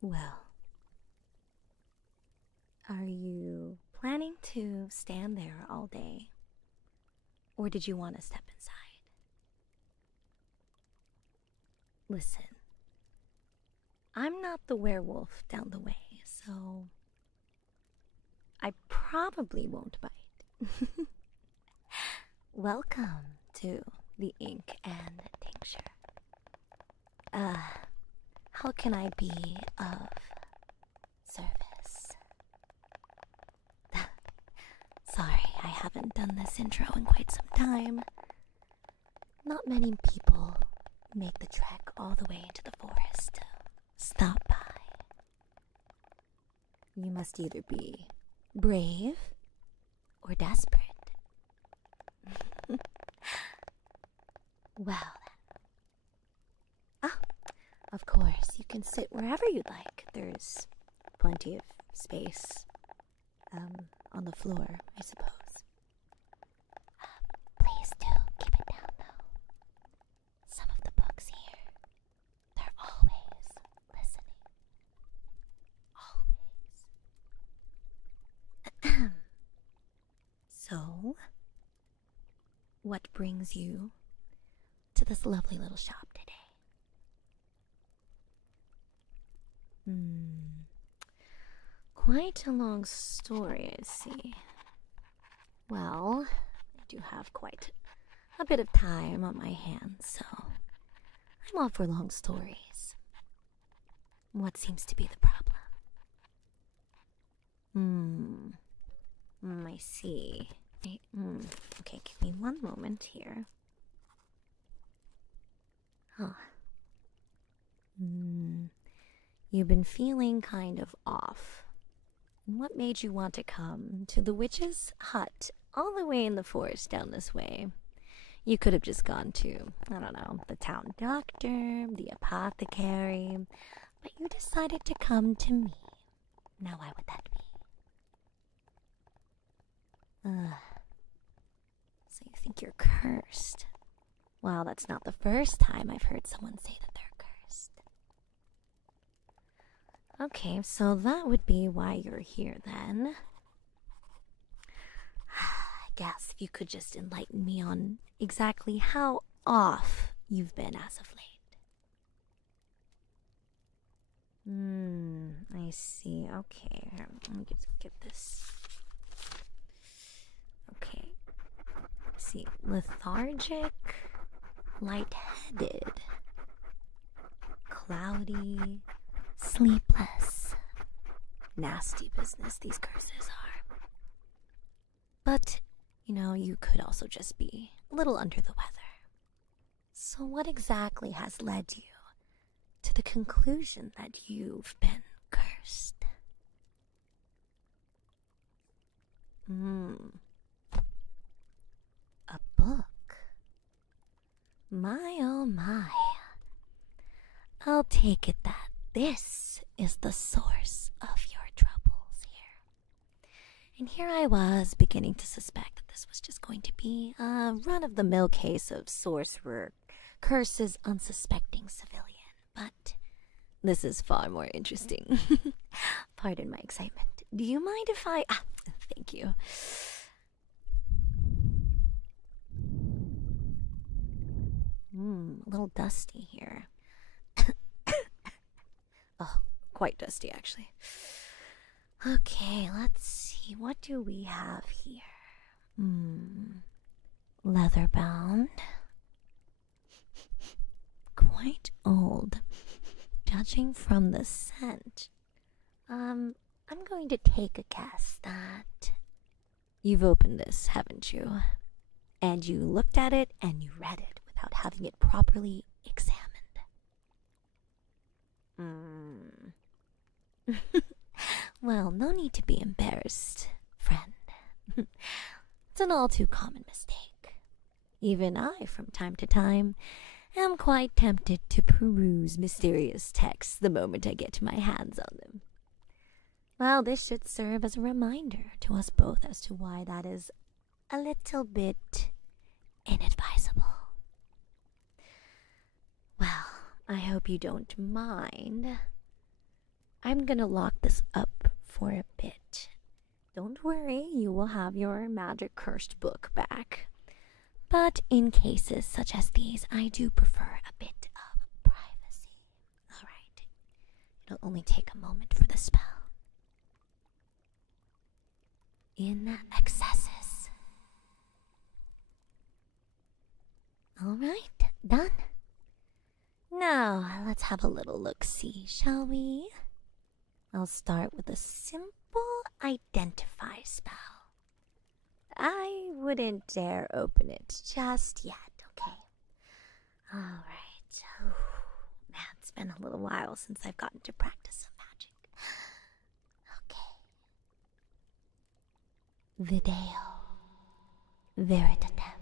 Well, are you planning to stand there all day? Or did you want to step inside? Listen, I'm not the werewolf down the way, so I probably won't bite. Welcome to the ink and tincture. How can I be of service? Sorry, I haven't done this intro in quite some time. Not many people make the trek all the way to the forest to stop by. You must either be brave or desperate. Well then. Ah, of course, you can sit wherever you'd like. There's plenty of space on the floor, I suppose. Please do keep it down, though. Some of the books here, they're always listening. Always. So, what brings you to this lovely little shop today? Quite a long story, I see. Well, I do have quite a bit of time on my hands, so I'm all for long stories. What seems to be the problem? I see. Okay, give me one moment here. Huh. You've been feeling kind of off. And what made you want to come to the witch's hut all the way in the forest down this way? You could have just gone to, I don't know, the town doctor, the apothecary, but you decided to come to me. Now why would that be? So you think you're cursed? Well, that's not the first time I've heard someone say that they're cursed. Okay, so that would be why you're here then. I guess if you could just enlighten me on exactly how off you've been as of late. I see. Okay, here, let me just get this. Okay. Let's see. Lethargic, lightheaded, cloudy, sleepless. Nasty business these curses are. But, you could also just be a little under the weather. So what exactly has led you to the conclusion that you've been cursed? A book? My oh my. I'll take it that this is the source of your troubles here. And here I was beginning to suspect that this was just going to be a run-of-the-mill case of sorcerer curses unsuspecting civilian. But this is far more interesting. Pardon my excitement. Do you mind if I... thank you. A little dusty here. Oh, quite dusty, actually. Okay, let's see. What do we have here? Leather bound. Quite old. Judging from the scent, I'm going to take a guess that you've opened this, haven't you? And you looked at it and you read it without having it properly examined. Well, no need to be embarrassed, friend. It's an all too common mistake. Even I, from time to time, am quite tempted to peruse mysterious texts the moment I get my hands on them. Well, this should serve as a reminder to us both as to why that is a little bit inadvisable. I hope you don't mind. I'm gonna lock this up for a bit. Don't worry, you will have your magic cursed book back. But in cases such as these, I do prefer a bit of privacy. Alright, it'll only take a moment for the spell. In excesses. Alright, done. Now, let's have a little look-see, shall we? I'll start with a simple identify spell. I wouldn't dare open it just yet, okay? Alright. Man, it's been a little while since I've gotten to practice some magic. Okay. Video Veritatem.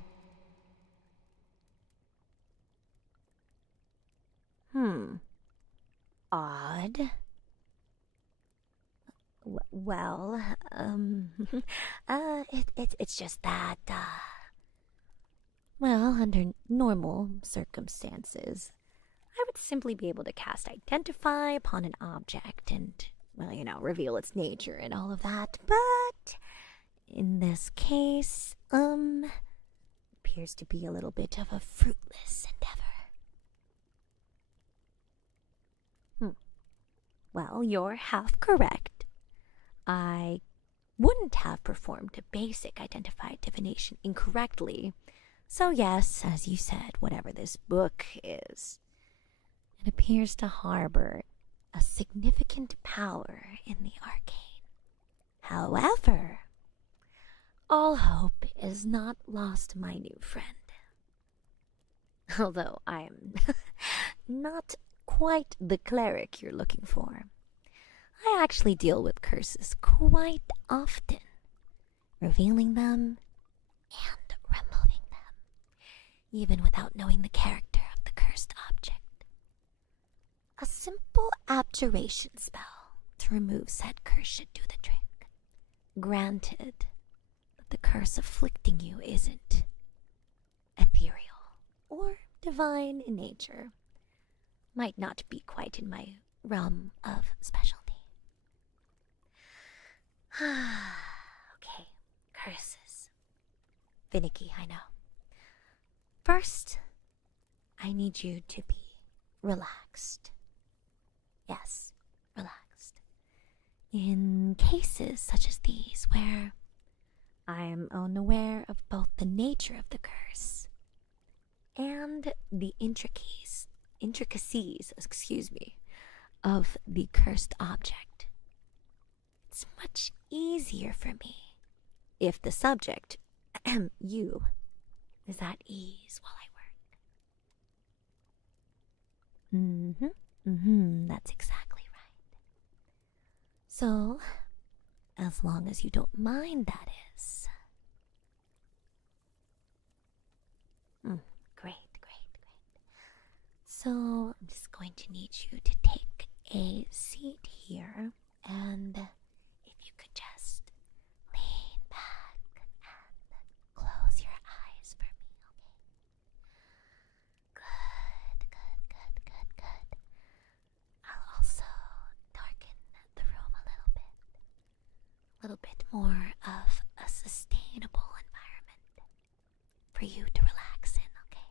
Odd. Well, it's just that, well, under normal circumstances, I would simply be able to cast Identify upon an object and, well, you know, reveal its nature and all of that, but in this case, appears to be a little bit of a fruitless endeavor. Well, you're half correct. I wouldn't have performed a basic identified divination incorrectly. So yes, as you said, whatever this book is, it appears to harbor a significant power in the arcane. However, all hope is not lost, my new friend. Although I'm not quite the cleric you're looking for. I actually deal with curses quite often, revealing them and removing them, even without knowing the character of the cursed object. A simple abjuration spell to remove said curse should do the trick. Granted that the curse afflicting you isn't ethereal or divine in nature. Might not be quite in my realm of specialty. Okay, curses. Finicky, I know. First, I need you to be relaxed. Yes, relaxed. In cases such as these, where I am unaware of both the nature of the curse and the intricacies, of the cursed object, it's much easier for me if the subject, you, is at ease while I work. That's exactly right. So, as long as you don't mind, that is. Great. So, I'm just going to need you to take a seat here, and if you could just lean back and close your eyes for me, okay? Good. I'll also darken the room a little bit more of a sustainable environment for you to relax in, okay?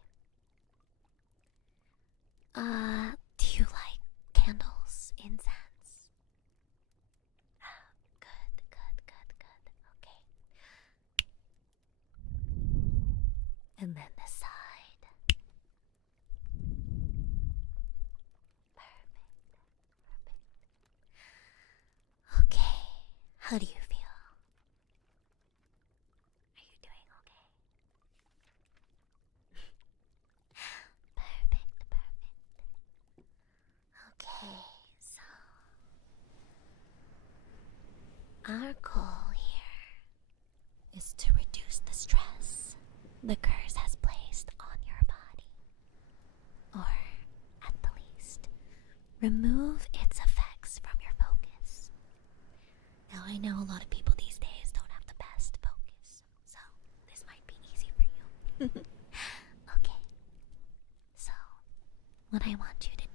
Do you like candles, incense? Good. Okay. And then this side. Perfect. Okay, how do you feel? Are you doing okay? Perfect. Okay, so our goal here is to reduce the stress the curse has placed on your body, or at the least, remove its effects from your focus. Now, I know a lot of people these days don't have the best focus, so this might be easy for you. Okay, so what I want you to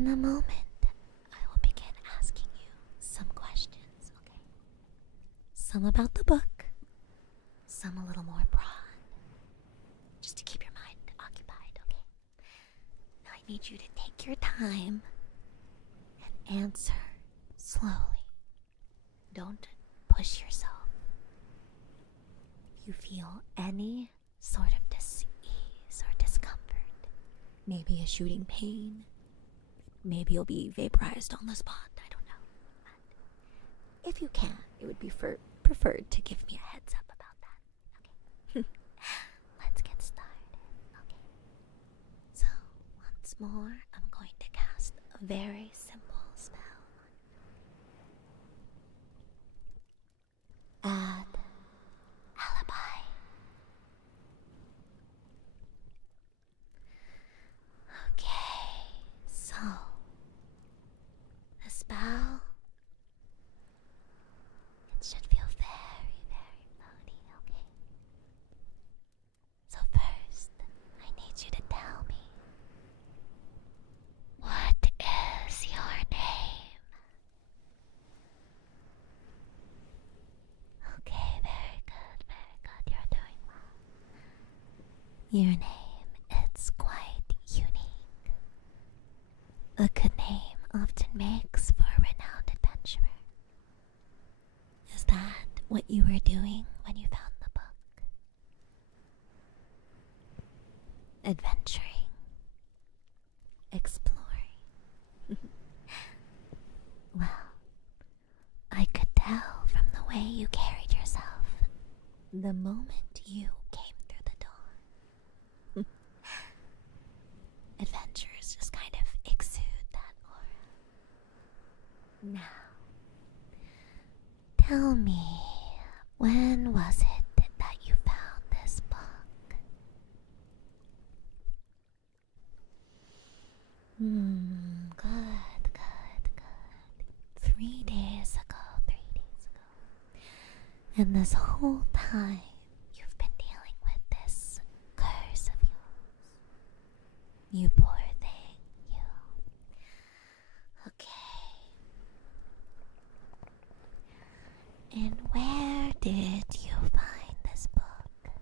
In a moment, I will begin asking you some questions, okay? Some about the book, some a little more broad, just to keep your mind occupied, okay? Now I need you to take your time and answer slowly. Don't push yourself. If you feel any sort of dis-ease or discomfort, maybe a shooting pain, maybe you'll be vaporized on the spot, I don't know. But if you can, it would be preferred to give me a heads up about that. Okay. Let's get started. Okay. So, once more, I'm going to cast a very simple spell. Add alibi. Okay, so the spell, it should feel very, very floaty, okay? So first, I need you to tell me, what is your name? Okay, very good, you're doing well. Your name, it's quite unique. A good name often makes for a renowned adventurer. Is that what you were doing when you found the book? Adventuring. Exploring. Well, I could tell from the way you carried yourself the moment you came through the door. Adventurers just kind of exude that aura. Now, tell me, when was it that you found this book? Good. 3 days ago. And this whole time, you've been dealing with this curse of yours. You poor thing, you. Okay. And where did you find this book?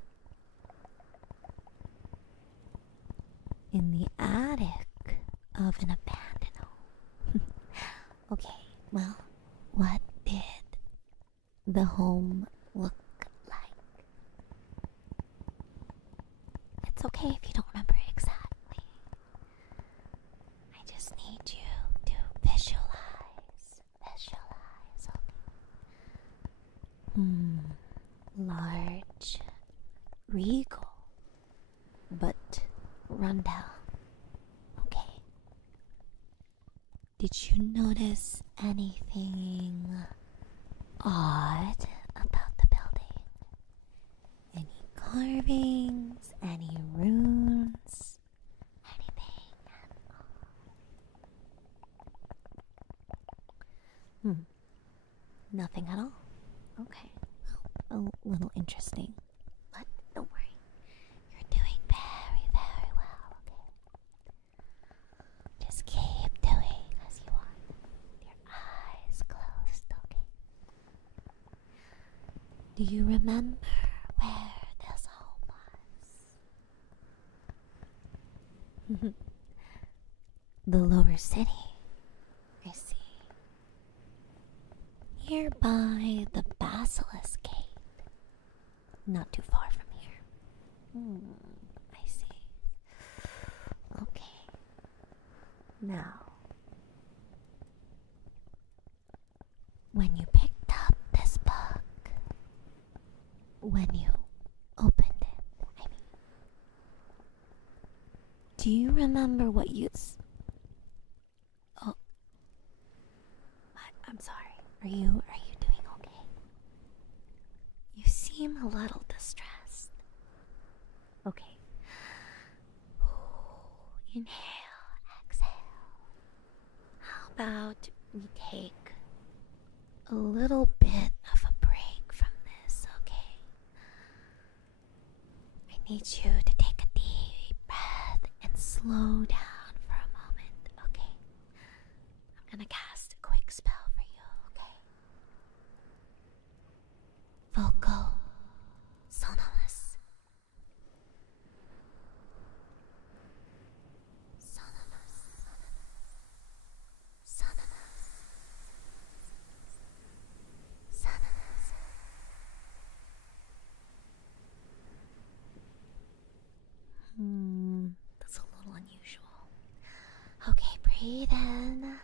In the attic of an abandoned home. Okay, well, what did the home look like? It's okay if you don't remember exactly. I just need you to visualize, okay? Large, regal, but rundown. Okay. Did you notice anything odd about the building? Any carvings? Any runes? Anything at all? Nothing at all? Okay. Well, a little interesting. But don't worry. You're doing very, very well, okay? Just keep doing as you are. With your eyes closed, okay? Do you remember where this home was? The lower city. I see. Nearby the Basilisk Gate. Not too far from here. I see. Okay. Now, when you picked up this book, when you opened it, I mean, do you remember what you... Oh, I'm sorry. Are you doing okay? You seem a little distressed. Okay. Inhale, exhale. How about we take a little bit of a break from this, okay? I need you to take a deep breath and slow down for a moment, okay? breathe in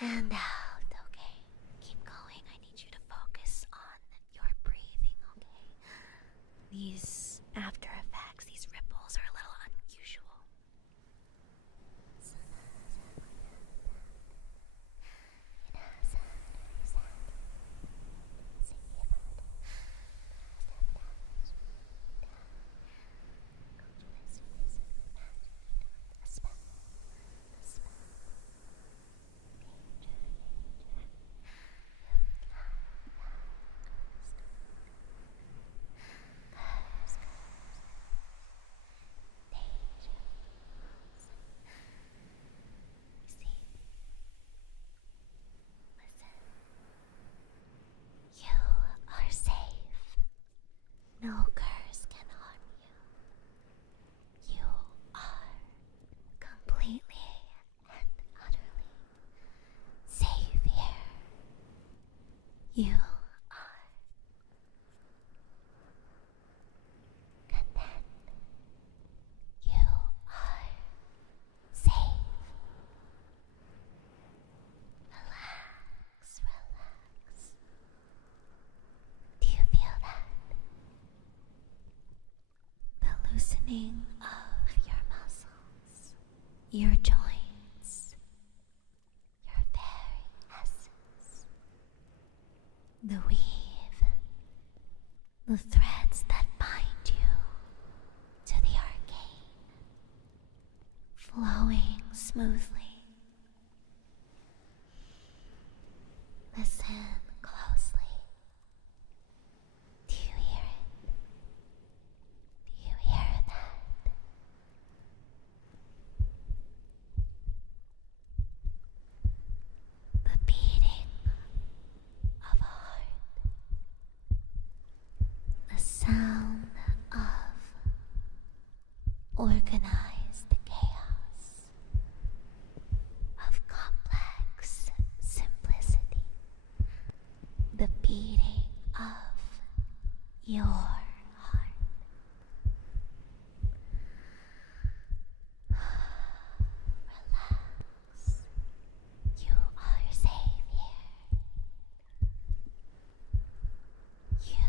and out, okay? Keep going. I need you to focus on your breathing, okay? These after effects, these ripples are a little unusual. You are safe. No curse can harm you. You are completely and utterly safe here. You are content. You are safe. Relax, relax. Do you feel that? The loosening of your muscles, your joints, your very essence. The weave, the threads that bind you to the arcane, flowing smoothly. Listen closely. Do you hear it? Do you hear that? The beating of a heart. The sound of organized chaos. Of complex simplicity. The beating of your heart. Relax. You are safe here. You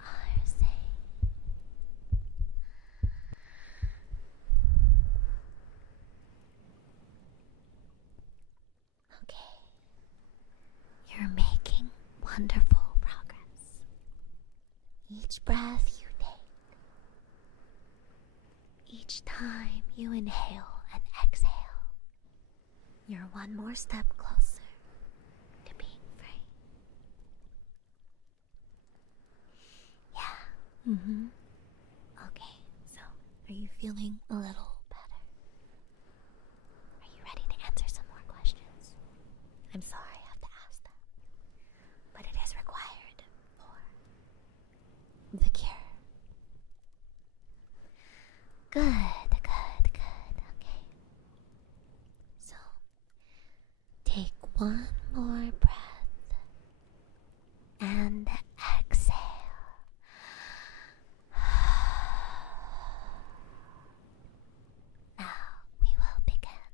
are safe. Okay. You're making wonderful progress. Each breath you take, each time you inhale and exhale, you're one more step closer to being free. Yeah. Okay, so are you feeling a little better? Are you ready to answer some more questions? I'm sorry I have to ask them, but it is required for the cure. Good, good, good. Okay. So, take one more breath and exhale. Now we will begin.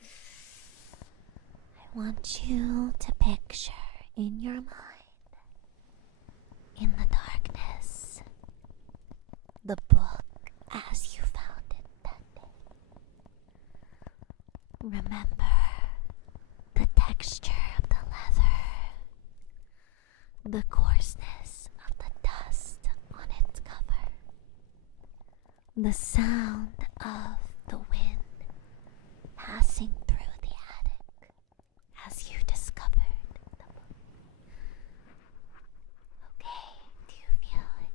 Okay. I want you to picture in your mind, in the darkness, the book as you found it that day. Remember the texture of the leather, the coarseness of the dust on its cover, the sound of the wind passing through the attic as you discovered the book. Okay, do you feel it?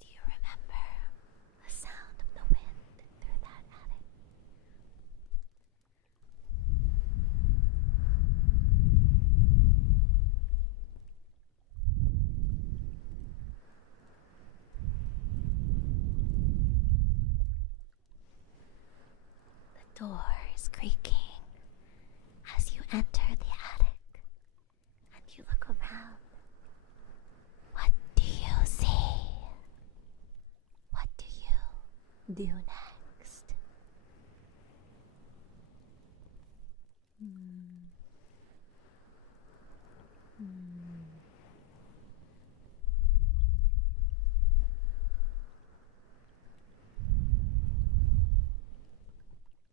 Do you remember the sound of the wind through that attic? The door is creaking as you enter the attic. do next?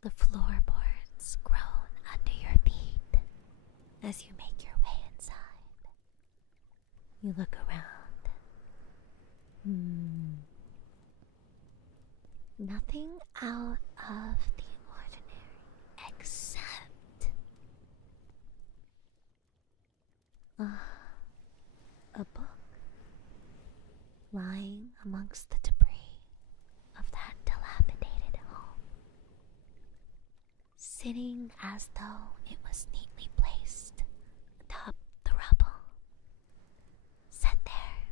The floorboards groan under your feet as you make your way inside. You look around. Nothing out of the ordinary except a book lying amongst the debris of that dilapidated home, sitting as though it was neatly placed atop the rubble, set there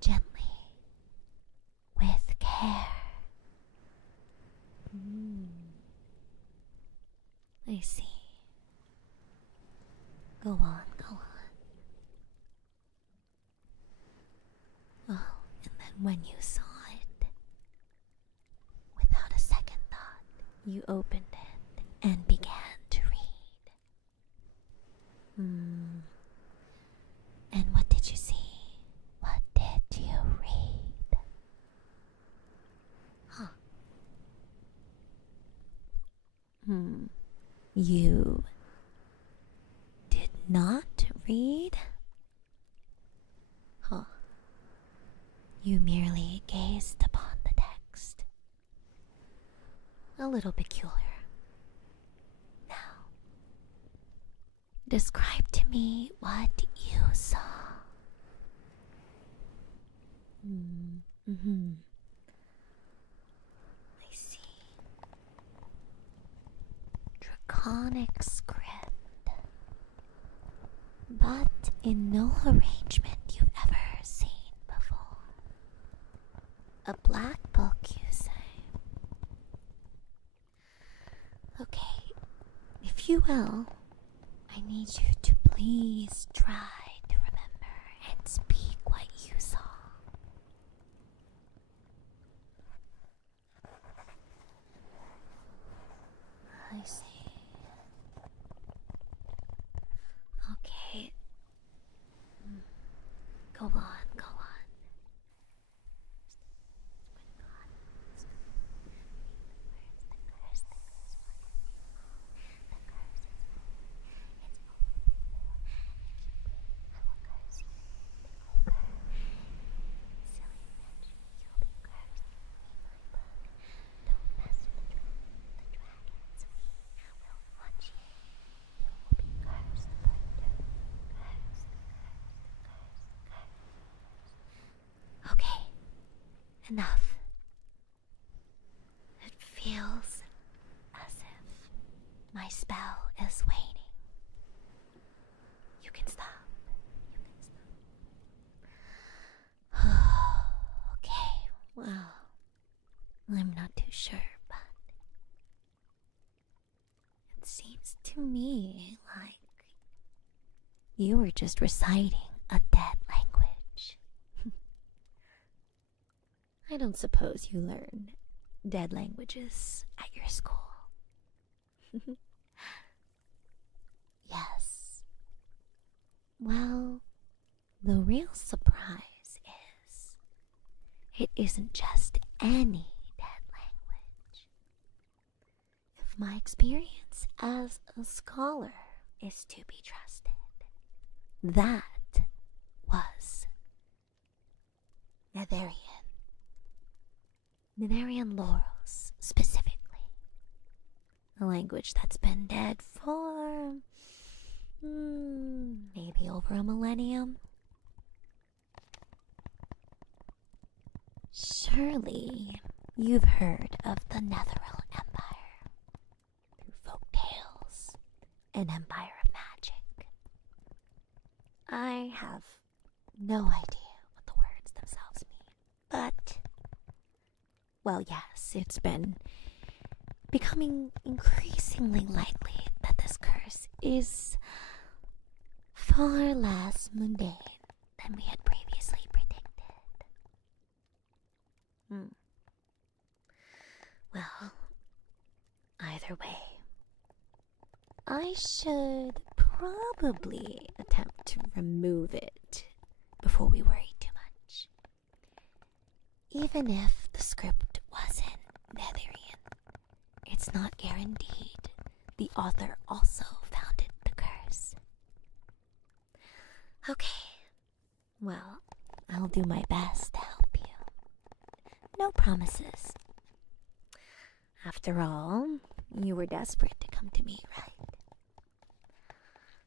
gently with care. I see. Go on, go on. Oh, and then when you saw it, without a second thought, you opened it and began to read. And what did you see? What did you read? Huh. You did not read? Huh. You merely gazed upon the text. A little peculiar. Now, describe to me what you saw. I see. Draconic script, but in no arrangement you've ever seen before. A black book, you say? Okay, if you will, I need you to please try to remember and speak what you saw. I see. Okay. Go on, go on. Okay, enough. It feels as if my spell is waning. You can stop. Okay, well, I'm not too sure, but it seems to me like you were just reciting a dead language. I don't suppose you learn dead languages at your school. Yes. Well, the real surprise is it isn't just any dead language. If my experience as a scholar is to be trusted, that was Netherian laurels, specifically. A language that's been dead for maybe over a millennium. Surely you've heard of the Netherrealm Empire through folk tales, an empire of magic. I have no idea what the words themselves mean, but, well, yes, it's been becoming increasingly likely that this curse is far less mundane than we had previously predicted. I should probably attempt to remove it before we worry too much. Even if the script wasn't Netherian, it's not guaranteed the author also founded the curse. Okay, well, I'll do my best to help you. No promises. After all, you were desperate to come to me, right?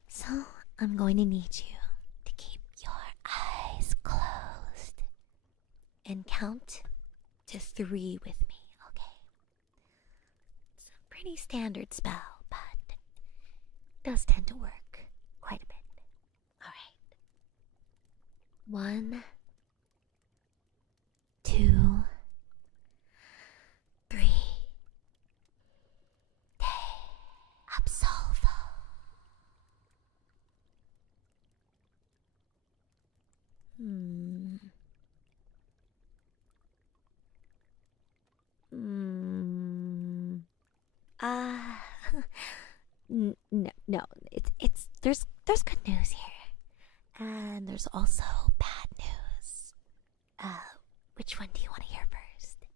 So, I'm going to need you to keep your eyes closed and count to 3 with me, okay? It's a pretty standard spell, but it does tend to work quite a bit. Alright. 1, 2, 3. Absolvo. No, there's good news here, and there's also bad news. Which one do you want to hear first?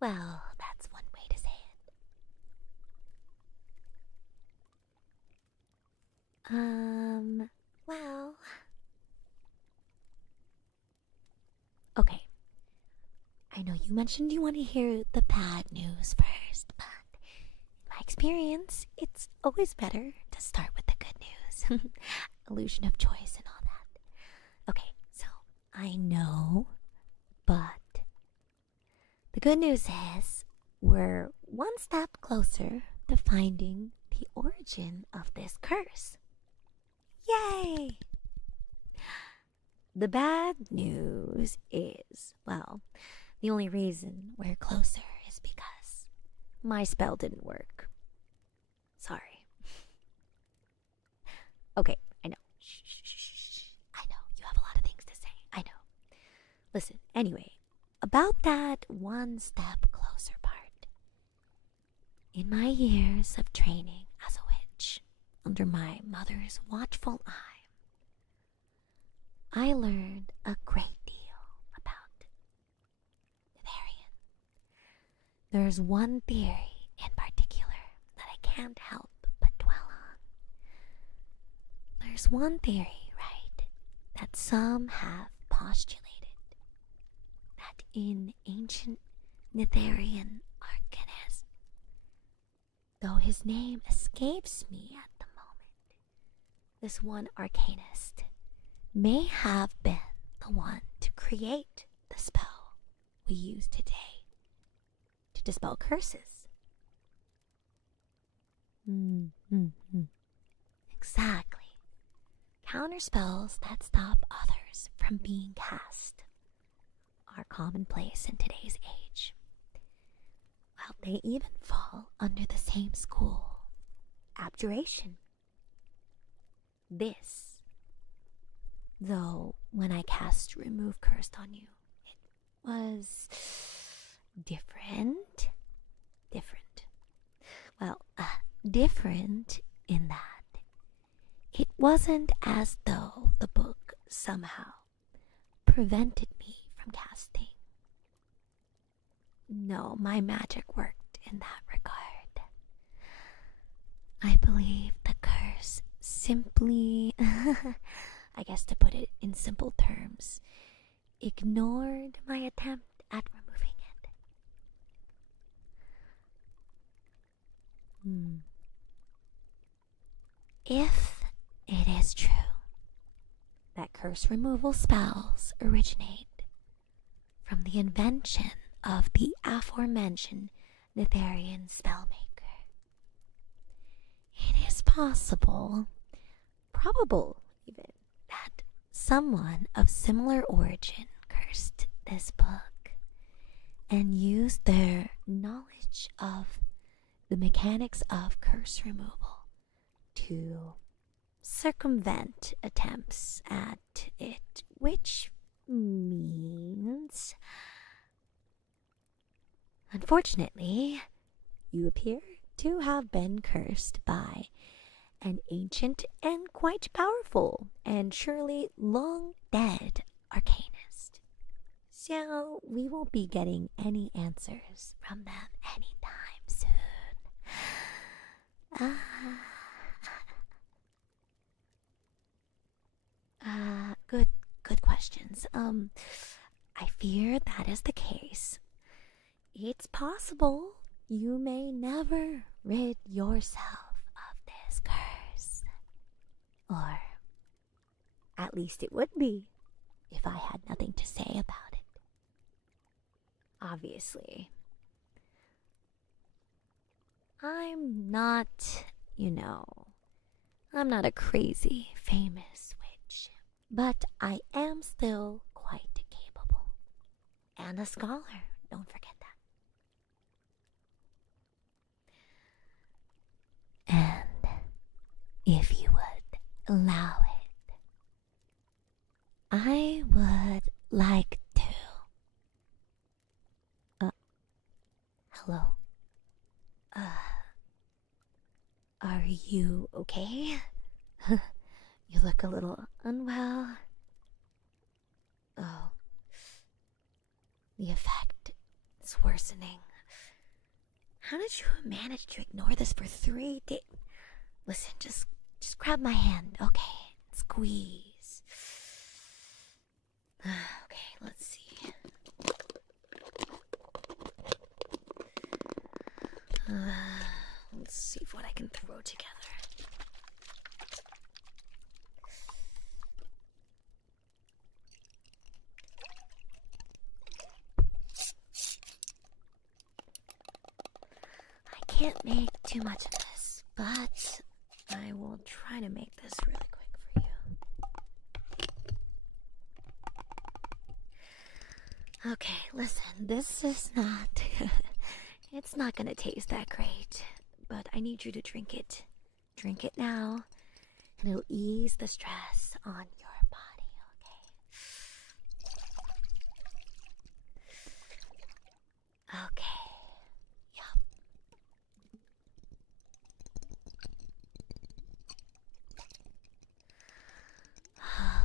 Well, that's one way to say it. Well. Okay. I know you mentioned you want to hear the bad news first, but in my experience, it's always better to start with the good news. Illusion of choice and all that. Okay, so I know, but the good news is we're one step closer to finding the origin of this curse. Yay! The bad news is, well, the only reason we're closer is because my spell didn't work. Sorry. Okay, I know. Shh. I know, you have a lot of things to say. I know. Listen, anyway, about that one step closer part. In my years of training as a witch, under my mother's watchful eye, I learned a great deal about Netherian. There's one theory in particular that I can't help but dwell on. There's one theory, right, that some have postulated that in ancient Netherian arcanist, though his name escapes me at the moment, this one arcanist may have been the one to create the spell we use today to dispel curses. Exactly. Counter spells that stop others from being cast are commonplace in today's age. Well, they even fall under the same school, abjuration. This, though, when I cast Remove Cursed on you, it was different. Well, different in that it wasn't as though the book somehow prevented me from casting. No, my magic worked in that regard. I believe the curse simply, I guess to put it in simple terms, ignored my attempt at removing it. If it is true that curse removal spells originate from the invention of the aforementioned Netherian spellmaker, it is possible, probable even, that someone of similar origin cursed this book and used their knowledge of the mechanics of curse removal to circumvent attempts at it, which means Unfortunately, you appear to have been cursed by an ancient and quite powerful and surely long dead arcanist. So we won't be getting any answers from them anytime soon. Good questions. I fear that is the case. It's possible you may never rid yourself of this curse. Or at least it would be if I had nothing to say about it. Obviously, I'm not, I'm not a crazy famous witch, but I am still quite capable. And a scholar, don't forget that. And if you would allow it, I would like to. Hello? Are you okay? You look a little unwell. Oh. The effect is worsening. How did you manage to ignore this for 3 days? Listen, just grab my hand, okay? Squeeze. Okay, let's see. Let's see what I can throw together. I can't make too much of this, but I will try to make this really quick for you. Okay, listen, this is not... it's not gonna taste that great, but I need you to drink it. Drink it now, and it'll ease the stress on your body, okay? Okay. Yup.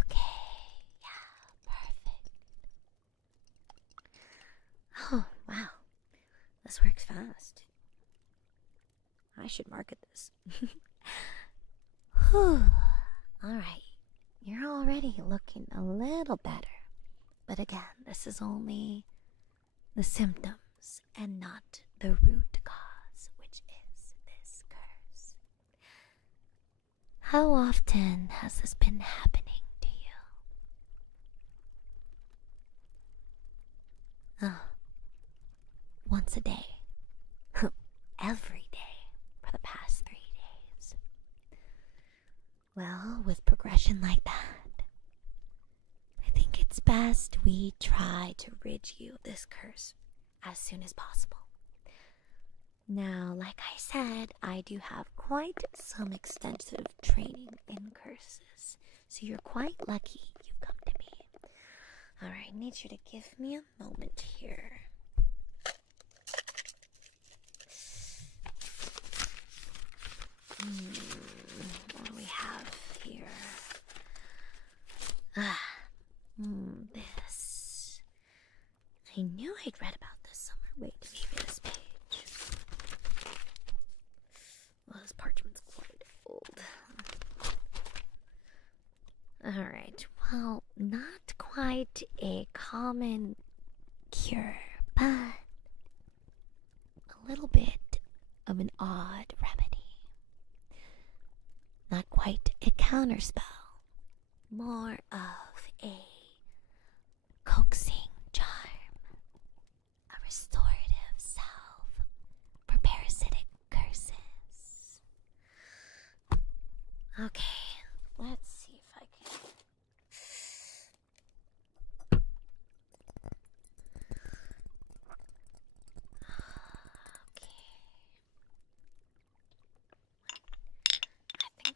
Okay. Yeah, perfect. Oh, wow. This works fast. I should market this. Whew. Alright. You're already looking a little better. But again, this is only the symptoms and not the root cause, which is this curse. How often has this been happening to you? Oh. Once a day. Every day for the past 3 days. Well, with progression like that, I think it's best we try to rid you of this curse as soon as possible. Now, like I said, I do have quite some extensive training in curses, so you're quite lucky you've come to me. Alright, I need you to give me a moment here. What do we have here? This. I knew I'd read about this somewhere. Wait, maybe this page. Well, this parchment's quite old. Alright, well, not quite a common cure, but a little bit of an odd remedy. Not quite a counterspell, more of a coaxing charm, a restorative salve for parasitic curses. Okay, let's see if I can...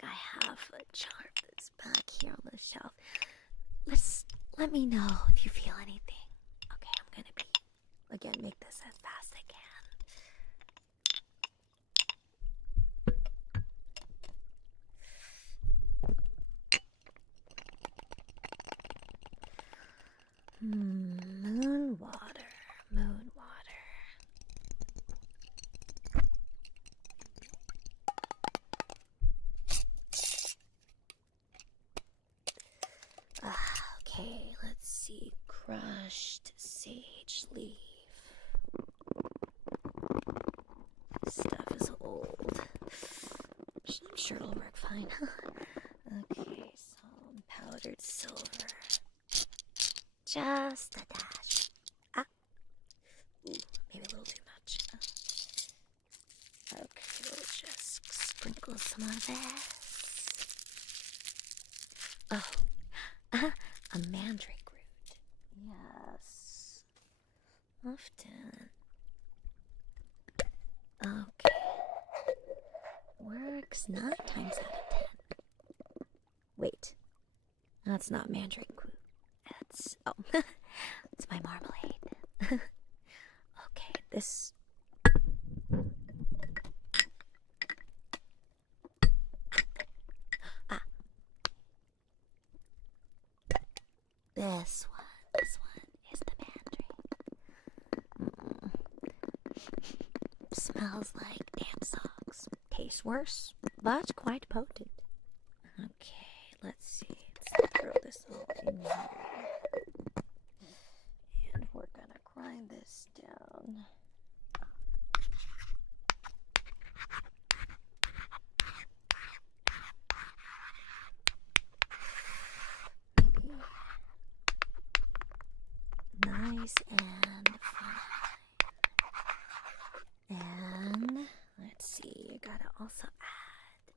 I have a chart that's back here on the shelf. Let me know if you feel anything. Okay, I'm gonna again, make this as fast as I can. Moon water, moon water. Okay, let's see. Crushed sage leaf. This stuff is old. I'm sure it'll work fine. Okay, some powdered silver. Just a dash. Ooh, maybe a little too much. Okay, we'll just sprinkle some of this. Oh, a mandrake root. Yes. Often. Okay. Works 9 times out of 10. Wait. That's not mandrake root. That's... Oh. It's my marmalade. Okay, this... This one is the mandrake. Smells like damp socks. Tastes worse, but quite potent. Okay, let's see. Let's throw this all in here. And we're gonna grind this down. Nice and fine. And let's see, you gotta also add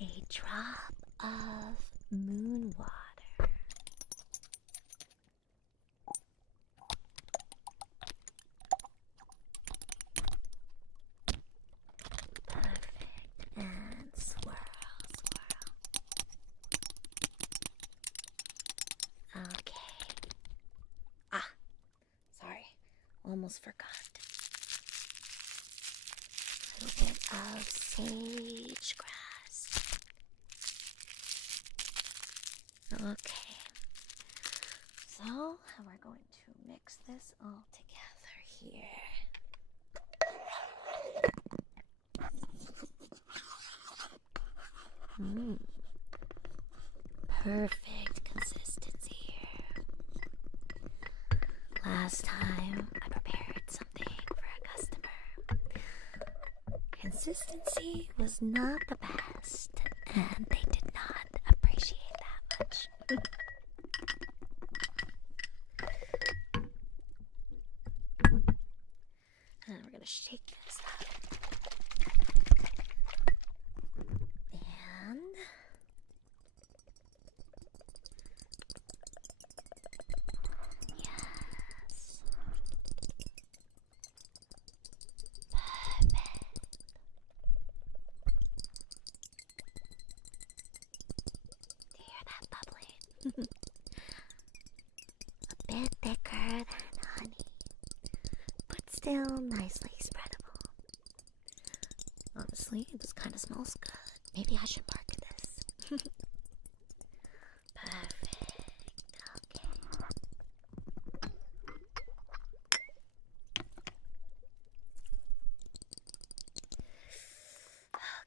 a drop of moon water. Perfect. And swirl, swirl. Okay. Sorry. Almost forgot. A little bit of sage grass. Okay. So, we're going to mix this all together here. Perfect consistency here. Last time I prepared something for a customer. Consistency was not the best, and they did not appreciate that much. And we're gonna shake this up. And yes. Perfect. Do you hear that bubbling? A bit thicker than honey, but still nicely spreadable. Honestly, this kind of smells good. Maybe I should market this. Perfect.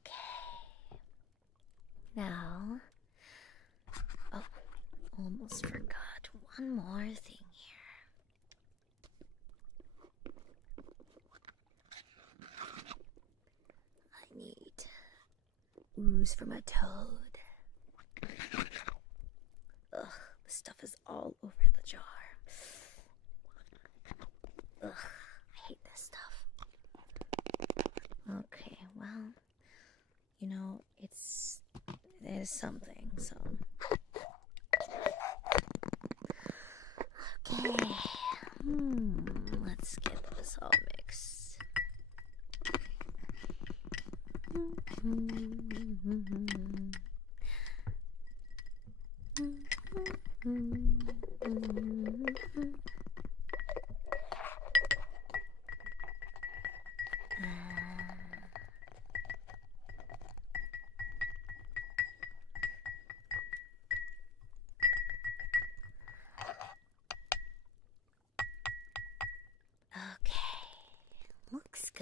Okay. Now, almost forgot one more thing here. I need ooze from a toad. Ugh, this stuff is all over the jar. Ugh, I hate this stuff. Okay, well, you know, it is something, so. Okay, let's get this all mixed.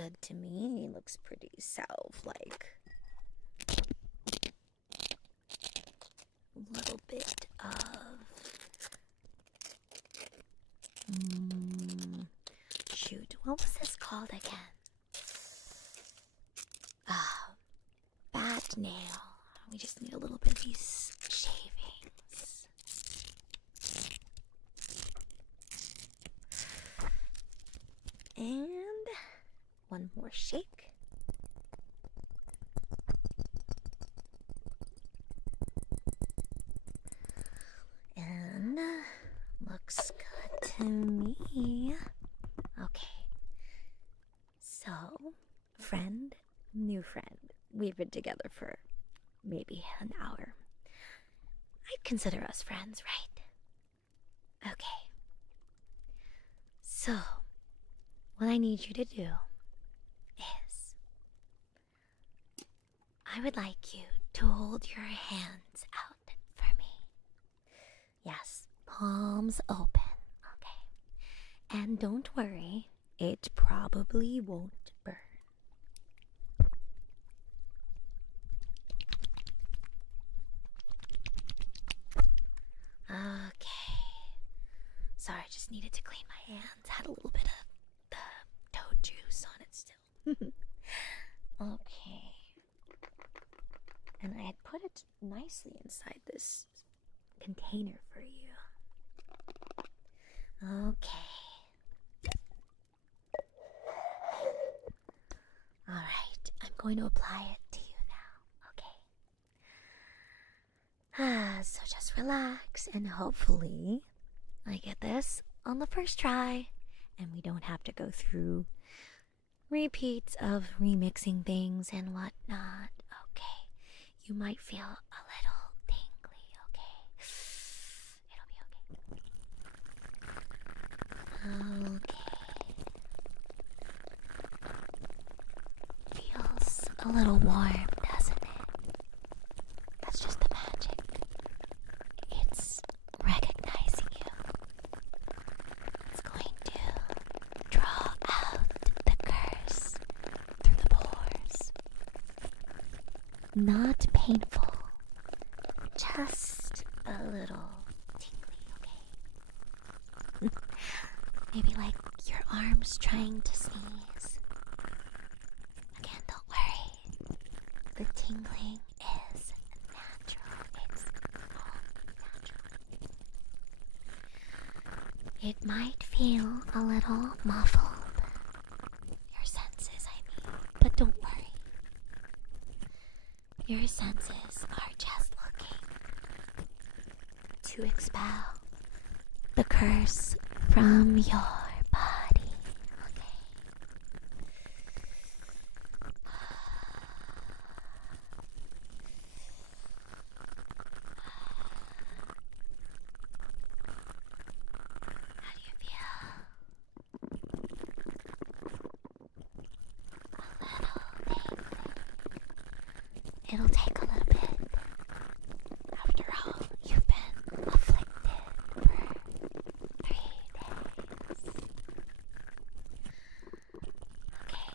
good to me. Looks pretty salve-like. A little bit of... shoot, what was this called again? Bat nail. We just need a little bit of these shavings. And one more shake. And looks good to me. Okay. So, friend, new friend. We've been together for maybe an hour. I'd consider us friends, right? Okay. So, what I need you to do is I would like you to hold your hands out for me. Yes, palms open, okay? And don't worry, it probably won't burn. Okay. Sorry, I just needed to clean my hands. Had a little bit of the toad juice on it still. Okay. And I had put it nicely inside this container for you. Okay. Alright, I'm going to apply it to you now, okay? So just relax and hopefully I get this on the first try and we don't have to go through repeats of remixing things and whatnot. Okay, you might feel a little tingly, okay? It'll be okay. Okay. Feels a little warm, doesn't it? That's just the magic. It's recognizing you. It's going to draw out the curse through the pores. Not painful, just a little tingly, okay? Maybe like your arms trying to sneeze. Again, don't worry. The tingling is natural. It's all natural. It might feel a little muffled. Your senses, I mean. But don't worry. Your senses are just looking to expel the curse from your body. Okay. How do you feel? A little tingling. It'll take a little bit. After all, you've been afflicted for 3 days. Okay.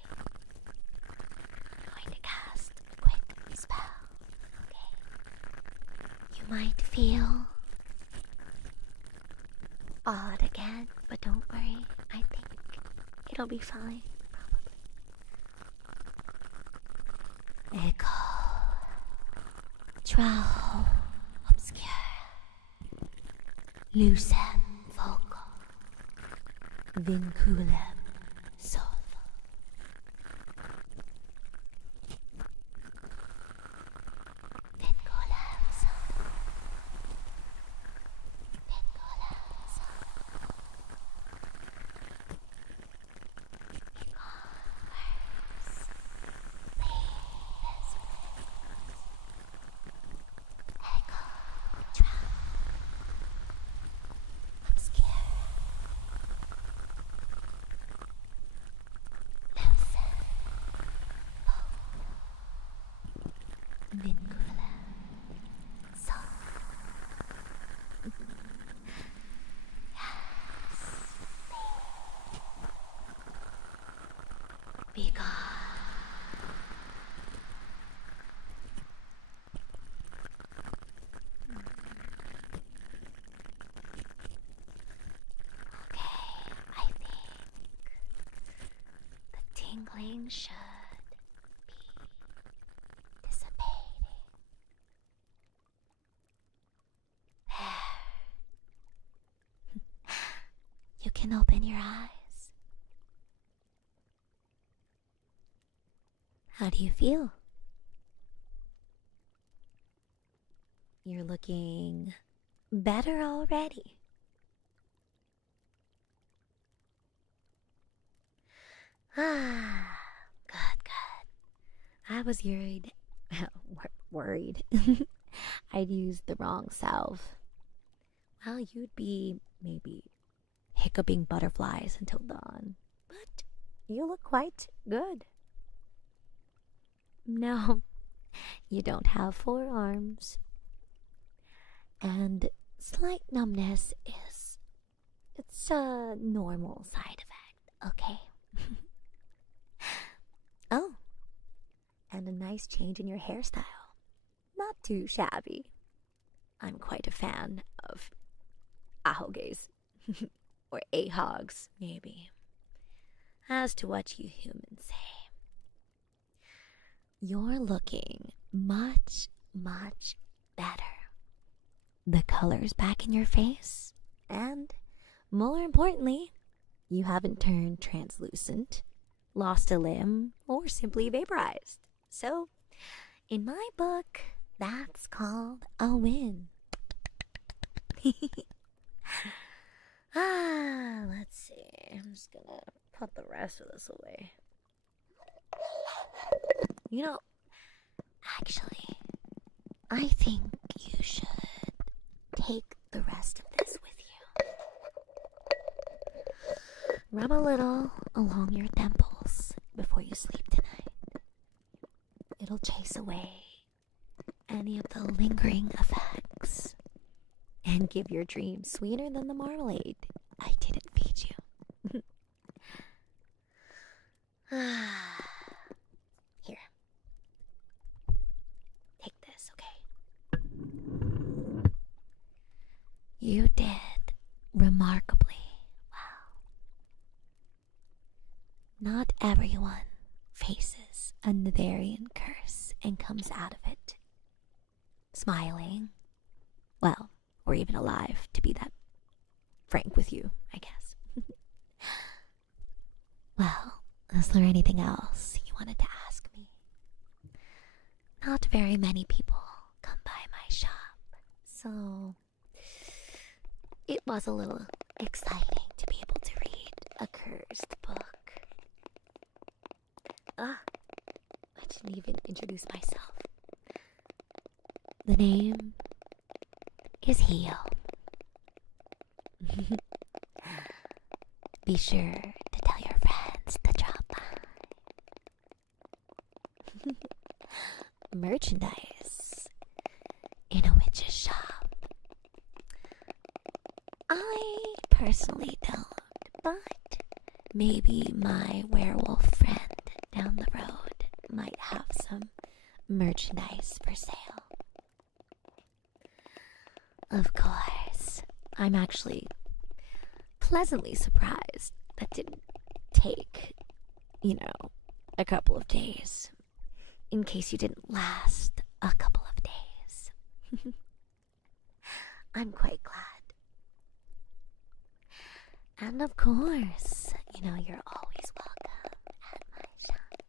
I'm going to cast a quick spell. Okay. You might feel odd again, but don't worry. I think it'll be fine. Probably. Echo. Traho obscure, lucem voco, vinculum solvo. Vinculum solvo. Vinculum solvo. E-commerce, leave this place. Echo, travel, obscure. tingling should be dissipating. There. You can open your eyes. How do you feel? You're looking better already. Ah, good. I was worried I'd used the wrong salve. Well, you'd be maybe hiccuping butterflies until dawn. But you look quite good. No, you don't have forearms. And slight numbness it's a normal side effect, okay? Oh, and a nice change in your hairstyle. Not too shabby. I'm quite a fan of ahoges. Or ahogs, maybe. As to what you humans say. You're looking much, much better. The color's back in your face, and more importantly, you haven't turned translucent, lost a limb, or simply vaporized. So, in my book, that's called a win. Let's see. I'm just gonna put the rest of this away. You know, actually, I think you should take the rest of this with you. Rub a little along your temples before you sleep tonight. It'll chase away any of the lingering effects and give your dreams sweeter than the marmalade I didn't feed you. Here. Take this, okay? You did remarkably well. Not everyone faces a Nivarian curse and comes out of it smiling, well, or even alive, to be that frank with you, I guess. Well, is there anything else you wanted to ask me? Not very many people come by my shop, so it was a little exciting to be able to read a cursed book. I didn't even introduce myself. The name is Hiyori. Be sure to tell your friends to drop by. Merchandise in a witch's shop. I personally don't, but maybe my werewolf friend down the road might have some merchandise for sale. Of course, I'm actually pleasantly surprised that didn't take, a couple of days. In case you didn't last a couple of days. I'm quite glad. And of course, you're always welcome at my shop.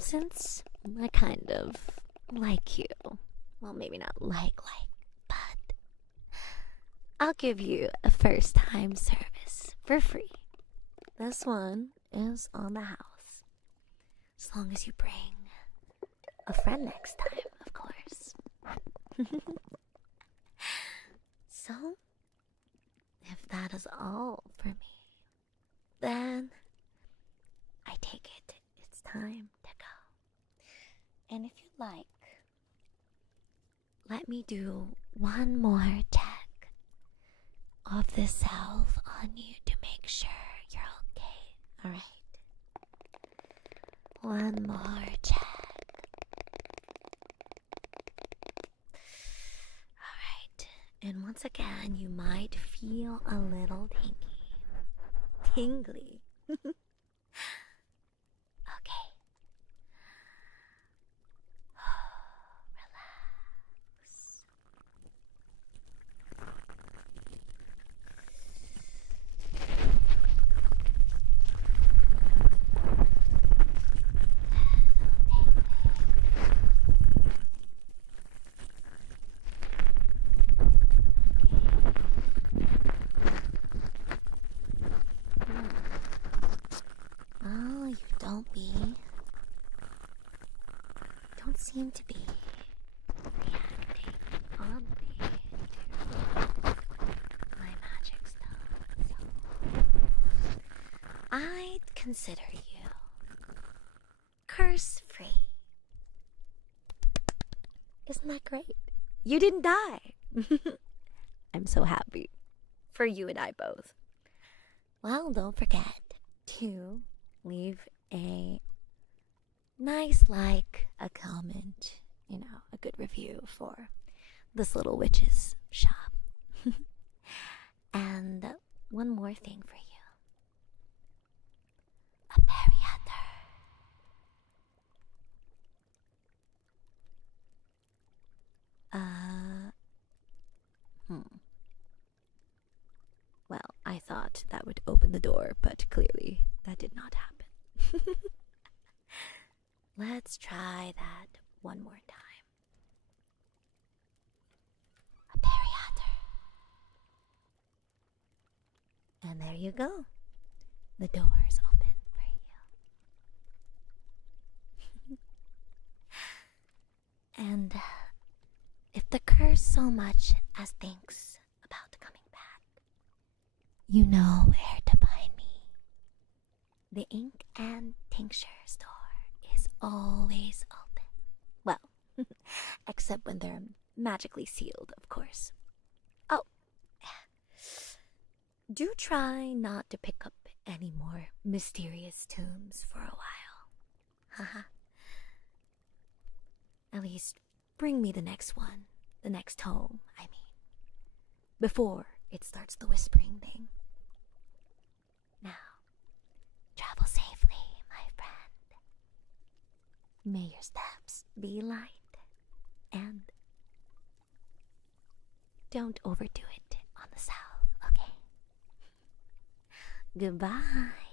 Since I kind of like you, well, maybe not like, but I'll give you a first-time service for free. This one is on the house. As long as you bring a friend next time, of course. So, if that is all for me, then I take it it's time to go. And if you'd like, let me do one more check of the salve on you to make sure you're okay. Alright? One more check. Alright. And once again, you might feel a little tingly. seem to be reacting oddly to my magic stone, so I'd consider you curse-free. Isn't that great? You didn't die. I'm so happy for you and I both. Well, don't forget to leave a nice like, a comment, a good review for this little witch's shop. And one more thing for you. A periander. Well, I thought that would open the door, but clearly that did not happen. Let's try that one more time. A periander. And there you go. The door is open for you. And if the curse so much as thinks about coming back, you know where to find me. The ink and tincture store is always open. Well, except when they're magically sealed, of course. Oh, do try not to pick up any more mysterious tombs for a while. Haha. At least bring me the next one. The next tome, I mean. Before it starts the whispering thing. Now, travel safely, my friend. May your steps be light. And don't overdo it on the salve, okay? Goodbye.